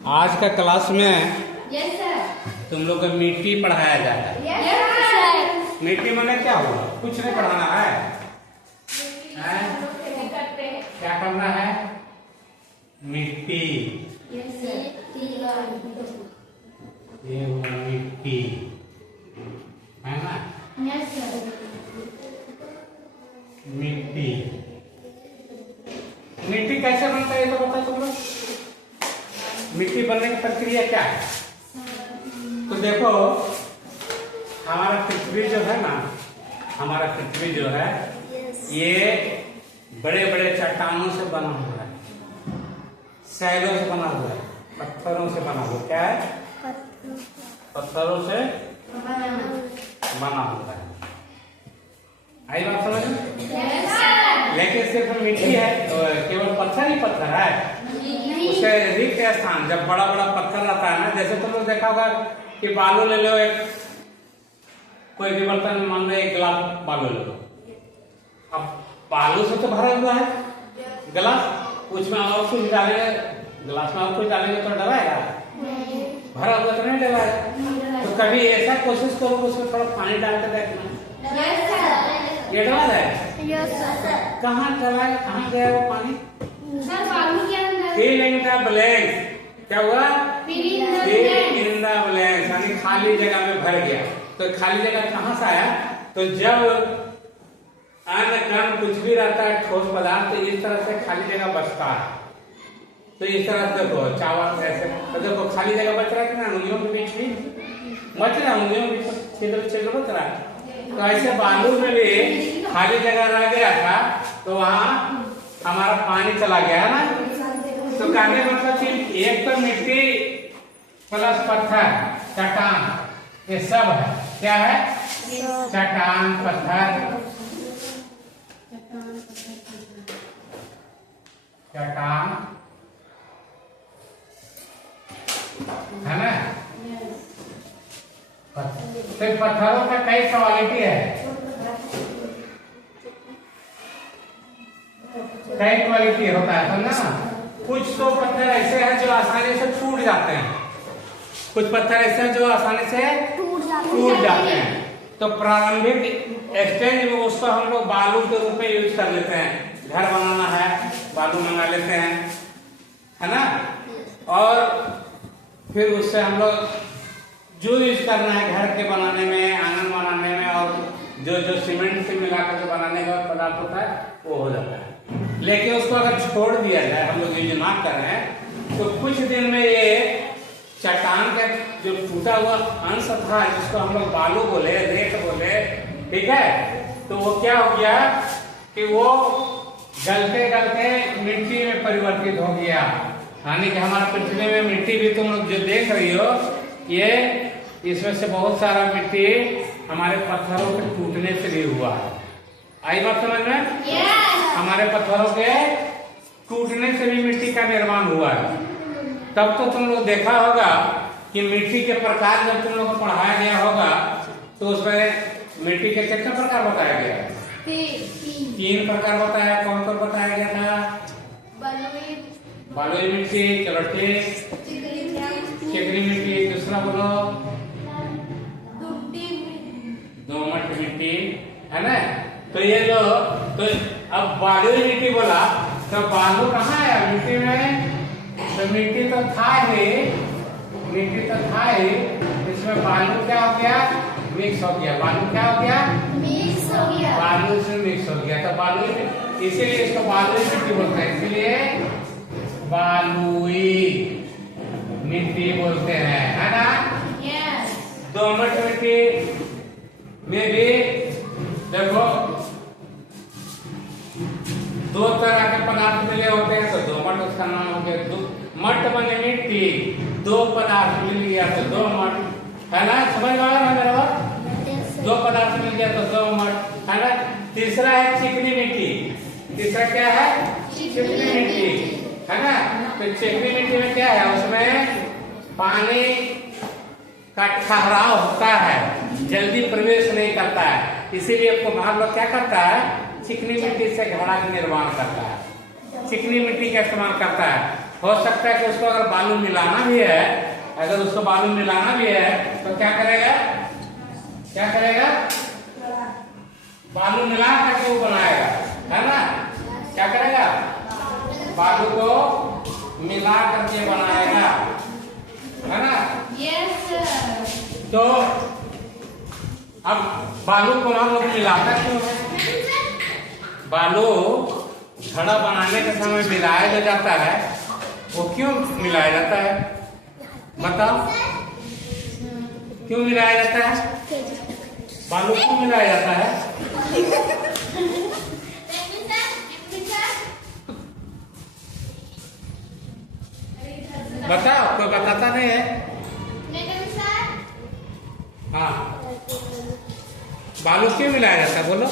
आज का क्लास में यस सर। तुम लोग को मिट्टी पढ़ाया जाता है। Yes sir. मिट्टी मैंने क्या हुआ? कुछ नहीं पढ़ाना है, क्या करना है? मिट्टी। Yes sir. ये हुआ मिट्टी, है ना? Yes sir. मिट्टी। मिट्टी कैसे बनता है ये तो बता तुम लोग। मिट्टी बनने की प्रक्रिया क्या है? तो देखो, हमारा पृथ्वी जो है ना, हमारा पृथ्वी जो है ये बड़े बड़े चट्टानों से बना हुआ है, शैलों से बना हुआ है, पत्थरों से बना हुआ। क्या है? पत्थरों से बना हुआ है। आई बात समझ में? Yes sir. लेकिन सिर्फ मिट्टी है तो केवल पत्थर ही पत्थर है। उसे रिक्त स्थान, जब बड़ा बड़ा पत्थर रहता है ना, जैसे तुम लोग देखा होगा कि बालू ले लो, एक कोई भी बर्तन में मान लो एक गिलास बालू ले लो। अब बालू से तो भरा हुआ है गिलास, उसमें और कुछ डालेंगे, गिलास में और कुछ डालेंगे तो डराएगा? भरा हुआ तो नहीं डराएगा। तो कभी ऐसा कोशिश करो उसमें थोड़ा पानी डाल के देखना। Yes sir. ये डरा जाए? Yes sir. कहाँ डराएगा? कहाँ गया वो पानी? सर बालू के अंदर Fill in the blanks। क्या हुआ? Fill in the Fill blanks। in the blanks, यानी खाली जगह में भर गया। तो खाली जगह कहाँ से आया? तो जब अन्न कण कुछ भी रहता है ठोस पदार्थ, तो इस तरह से खाली जगह बचता है। तो इस तरह से देखो चावल ऐसे, तो देखो खाली जगह बच रहा है कि ना, उंगलियों के बीच भी बच रहा है, उंगलियों के बीच छिद्र छिद्र बच रहा है। तो ऐसे बालू में भी खाली जगह रह गया था, तो वहाँ हमारा पानी चला गया है ना। तो कहने का मतलब कि एक तो मिट्टी प्लस पत्थर चट्टान, ये सब है। क्या है? चट्टान पत्थर, चट्टान, है ना? तो पत्थरों का कई क्वालिटी है, कई क्वालिटी होता है, समझा ना? कुछ तो पत्थर ऐसे हैं जो आसानी से टूट जाते हैं, कुछ पत्थर ऐसे हैं जो आसानी से टूट जाते हैं। तो प्रारंभिक स्टेज में उसको हम लोग बालू के रूप में यूज कर लेते हैं। घर बनाना है, बालू मंगा लेते हैं, है ना? और फिर उससे हम लोग जो यूज करना है घर के बनाने में, आंगन बनाने में, और जो सीमेंट से मिलाकर के बनाने का पदार्थ होता है वो हो जाता है। लेकिन उसको अगर छोड़ दिया जाए, हम लोग यूज ना कर रहे हैं, तो कुछ दिन में ये चट्टान का जो टूटा हुआ अंश था, जिसको हम लोग बालू बोले, रेत बोले, ठीक है, तो वो क्या हो गया कि वो गलते गलते मिट्टी में परिवर्तित हो गया। यानी कि हमारा पृथ्वी में मिट्टी भी तुम लोग जो देख रही हो, ये इसमें से बहुत सारा मिट्टी हमारे पत्थरों के टूटने से भी हुआ है। आई बात समझ में? हमारे पत्थरों के टूटने से भी मिट्टी का निर्माण हुआ है। तब तो तुम लोग देखा होगा कि मिट्टी के प्रकार जब तुम लोग को पढ़ाया गया होगा, तो उसमें मिट्टी के कितने प्रकार बताया गया? 3 प्रकार बताया। कौन कौन बताया गया था? बलुई मिट्टी, चलो ठीक, चिकनी मिट्टी, दूसरा बोलो दोमट मिट्टी, है ना? तो ये जो, तो अब बलुई मिट्टी बोला, तो बालू कहाँ है मिट्टी में? तो मिट्टी तो था ही, मिट्टी तो था ही, इसमें बालू क्या हो गया? मिक्स हो गया। बालू क्या हो गया? मिक्स हो गया। बालू से मिक्स हो गया। तो बालू, इसीलिए इसको बालुई मिट्टी बोलते हैं, इसीलिए बालुई मिट्टी बोलते हैं, है ना? यस। दोमट मिट्टी में भी देखो 2 तरह के पदार्थ मिले होते हैं, तो दोमट उसका नाम हो गया। मट बने मिट्टी, 2 पदार्थ मिल गया तो दोमट, है ना? समझ में आ रहा है मेरा बात? 2 पदार्थ मिल गया तो दोमट, है ना? तीसरा है चिकनी मिट्टी। तीसरा क्या है? चिकनी मिट्टी, है ना? तो चिकनी मिट्टी में क्या है? उसमें पानी का ठहराव होता है, जल्दी प्रवेश नहीं करता है, इसीलिए कुम्हार लोग क्या करता है? चिकनी मिट्टी से घड़ा का निर्माण करता है, चिकनी मिट्टी का इस्तेमाल करता है। हो सकता है कि उसको अगर बालू मिलाना भी है, अगर उसको बालू मिलाना भी है तो क्या करेगा, क्या करेगा, बालू मिला करके वो बनाएगा, है ना। क्या करेगा, बालू को मिला करके बनाएगा, है ना। Yes, sir. तो अब बालू को हम लोग मिलाता क्यों है, बालू घड़ा बनाने के समय मिलाया जो जाता है, वो क्यों मिलाया जाता है, बताओ क्यों मिलाया जाता है, बालू क्यों मिलाया जाता है, बताओ, कोई बताता नहीं है। हाँ, बालू क्यों मिलाया जाता है, बोलो।